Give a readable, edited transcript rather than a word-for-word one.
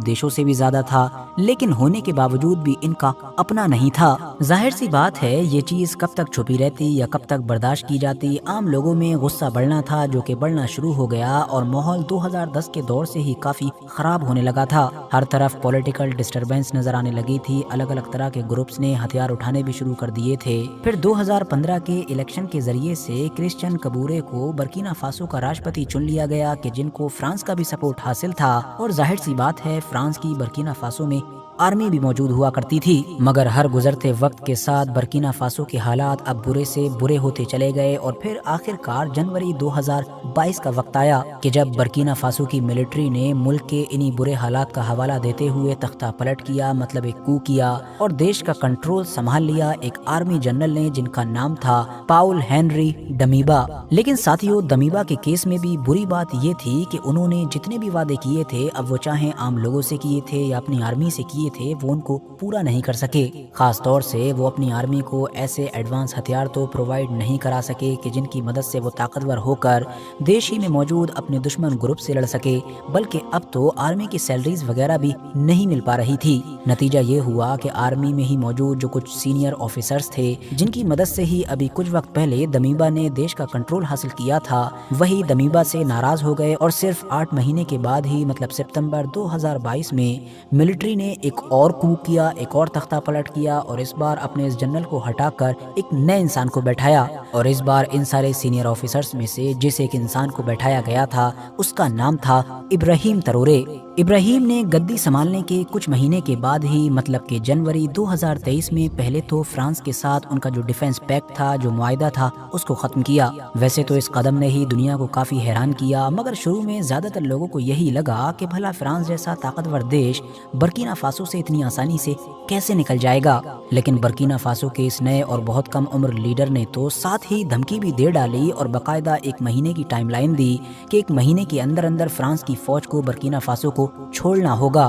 देशों से भी ज्यादा था, लेकिन होने के बावजूद भी इनका अपना नहीं था। जाहिर सी बात है ये चीज कब तक छुपी रहती या कब तक बर्दाश्त की जाती। आम लोगों में गुस्सा बढ़ना था जो कि बढ़ना शुरू हो गया और माहौल 2010 के दौर से ही काफी खराब होने लगा था। हर तरफ पॉलिटिकल डिस्टरबेंस नजर आने लगी थी। अलग अलग तरह के ग्रुप्स ने हथियार उठाने भी शुरू कर दिए थे। फिर 2015 के इलेक्शन के जरिए से क्रिश्चियन कबूरे को बर्किना फासो का राष्ट्रपति चुन लिया गया कि जिनको फ्रांस का भी सपोर्ट हासिल था। और जाहिर सी बात है फ्रांस की बर्किना फासो में आर्मी भी मौजूद हुआ करती थी। मगर हर गुजरते वक्त के साथ बर्किना फासो के हालात अब बुरे से बुरे होते चले गए और फिर आखिरकार जनवरी 2022 का वक्त आया कि जब बर्किना फासो की मिलिट्री ने मुल्क के इन्हीं बुरे हालात का हवाला देते हुए तख्ता पलट किया, मतलब एक कू किया और देश का कंट्रोल संभाल लिया एक आर्मी जनरल ने जिनका नाम था पाउल हेनरी डमीबा। लेकिन साथियों, डमीबा के केस में भी बुरी बात ये थी कि उन्होंने जितने भी वादे किए थे, अब वो चाहे आम लोगों से किए थे या अपनी आर्मी से किए थे, वो उनको पूरा नहीं कर सके। खास तौर से वो अपनी आर्मी को ऐसे एडवांस हथियार तो प्रोवाइड नहीं करा सके कि जिनकी मदद से वो ताकतवर होकर देश ही में मौजूद अपने दुश्मन ग्रुप से लड़ सके, बल्कि अब तो आर्मी की सैलरीज वगैरह भी नहीं मिल पा रही थी। नतीजा ये हुआ कि आर्मी में ही मौजूद जो कुछ सीनियर ऑफिसर्स थे, जिनकी मदद से ही अभी कुछ वक्त पहले डमीबा ने देश का कंट्रोल हासिल किया था, वही डमीबा से नाराज हो गए और सिर्फ 8 महीने के बाद ही, मतलब सितंबर 2022 में मिलिट्री ने एक और कू किया, एक और तख्ता पलट किया और इस बार अपने इस जनरल को हटाकर एक नए इंसान को बैठाया। और इस बार इन सारे सीनियर ऑफिसर्स में से जिस एक इंसान को बैठाया गया था उसका नाम था इब्राहिम ट्रौरे। इब्राहिम ने गद्दी संभालने के कुछ महीने के बाद ही, मतलब कि जनवरी 2023 में, पहले तो फ्रांस के साथ उनका जो डिफेंस पैक्ट था, जो मुआहदा था, उसको खत्म किया। वैसे तो इस कदम ने ही दुनिया को काफी हैरान किया, मगर शुरू में ज्यादातर लोगों को यही लगा कि भला फ्रांस जैसा ताकतवर देश बर्किना फासो से इतनी आसानी से कैसे निकल जाएगा। लेकिन बर्किना फासो के इस नए और बहुत कम उम्र लीडर ने तो साथ ही धमकी भी दे डाली और बाकायदा 1 महीने की टाइमलाइन दी कि 1 महीने के अंदर अंदर फ्रांस की फौज को बर्किना फासो को छोड़ना होगा।